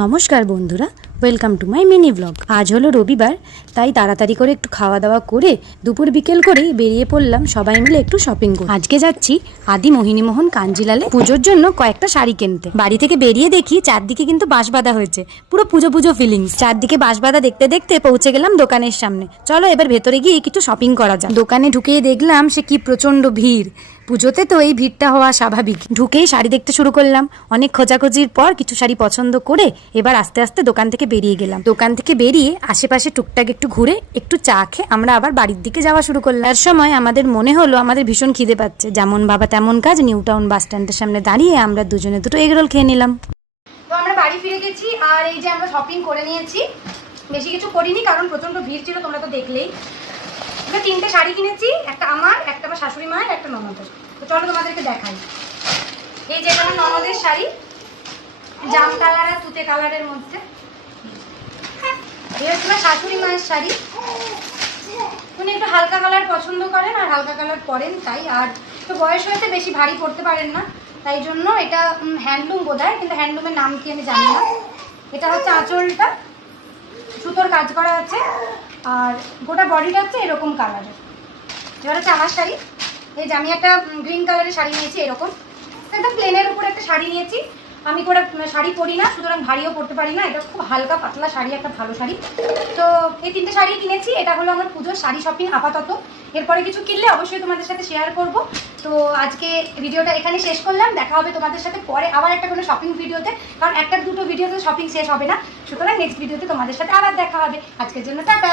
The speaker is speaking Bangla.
নমস্কার বন্ধুরা, welcome to my mini blog. আজ হলো রবিবার, তাই তাড়াতাড়ি করে একটু খাওয়া দাওয়া করে দুপুর বিকেল করেই বেরিয়ে পড়লাম সবাই মিলে একটু শপিং করতে। আজকে যাচ্ছি আদি মোহিনীমোহন কাঞ্জিলালে পুজোর জন্য কয়েকটা শাড়ি কিনতে। বাড়ি থেকে বেরিয়ে দেখি চারদিকে কিন্তু বাঁশবাঁধা হয়েছে, পুরো পুজো পুজো ফিলিংস। চারদিকে বাঁশবাঁধা দেখতে দেখতে পৌঁছে গেলাম দোকানের সামনে। চলো এবার ভেতরে গিয়ে কিছু শপিং করা যাক। দোকানে ঢুকেই দেখলাম সে কি প্রচন্ড ভিড়। পুজোতে তো এই ভিড়টা হওয়া স্বাভাবিক। ঢুকেই শাড়ি দেখতে শুরু করলাম। অনেক খোঁজাখুঁজির পর কিছু শাড়ি পছন্দ করে এবার আস্তে আস্তে দোকান থেকে বেরিয়ে গেলাম। দোকান থেকে বেরিয়ে আশেপাশে টুকটাক একটু ঘুরে একটু চা খেয়ে আমরা আবার বাড়ির দিকে যাওয়া শুরু করলাম। তার সময় আমাদের মনে হলো আমাদের ভীষণ খিদে পাচ্ছে। যেমন ভাবা তেমন কাজ, নিউ টাউন বাস স্ট্যান্ডের সামনে দাঁড়িয়ে আমরা দুজনে দুটো এগরোল খেয়ে নিলাম। তো আমরা বাড়ি ফিরে গেছি আর এই যে আমরা শপিং করে নিয়েছি। বেশি কিছু করিনি কারণ প্রচন্ড ভিড় ছিল, তোমরা তো দেখলেই। আমরা 3টে শাড়ি কিনেছি, একটা আমার, একটা আমার শাশুড়ি মায়ের, একটা ননদের। তো চলো তোমাদেরকে দেখাই। এই যে এটা আমার ননদের শাড়ি, জাম কালার আর তুতে কালারের মধ্যে। এই হচ্ছে আমার শাশুড়ি মায়ের শাড়ি। উনি একটু হালকা কালার পছন্দ করেন আর হালকা কালার পরেন, তাই। আর তো বয়স হয়েছে, বেশি ভারী পরতে পারেন না, তাই জন্য এটা হ্যান্ডলুম বোধহয়, কিন্তু হ্যান্ডলুমের নাম কি আমি জানি না। এটা হচ্ছে আঁচলটা, সুতোর কাজ করা আছে, আর গোটা বডিটা হচ্ছে এরকম কালারের। এবার হচ্ছে আমার শাড়ি। এই যে আমি একটা গ্রিন কালারের শাড়ি নিয়েছি, এরকম একদম প্লেনের উপরে একটা শাড়ি নিয়েছি। আমি করে শাড়ি পরি না, সুতরাং ভারীও পরতে পারি না। এটা খুব হালকা পাতলা শাড়ি, একটা ভালো শাড়ি। তো এই 3টে শাড়ি কিনেছি। এটা হলো আমার পুজোর শাড়ি শপিং আপাতত। এরপরে কিছু কিনলে অবশ্যই তোমাদের সাথে শেয়ার করব। তো আজকে ভিডিওটা এখানে শেষ করলাম। দেখা হবে তোমাদের সাথে পরে আবার একটা কোনো শপিং ভিডিওতে, কারণ একটা দুটো ভিডিওতে শপিং শেষ হবে না। সুতরাং নেক্সট ভিডিওতে তোমাদের সাথে আবার দেখা হবে। আজকের জন্য টাটা।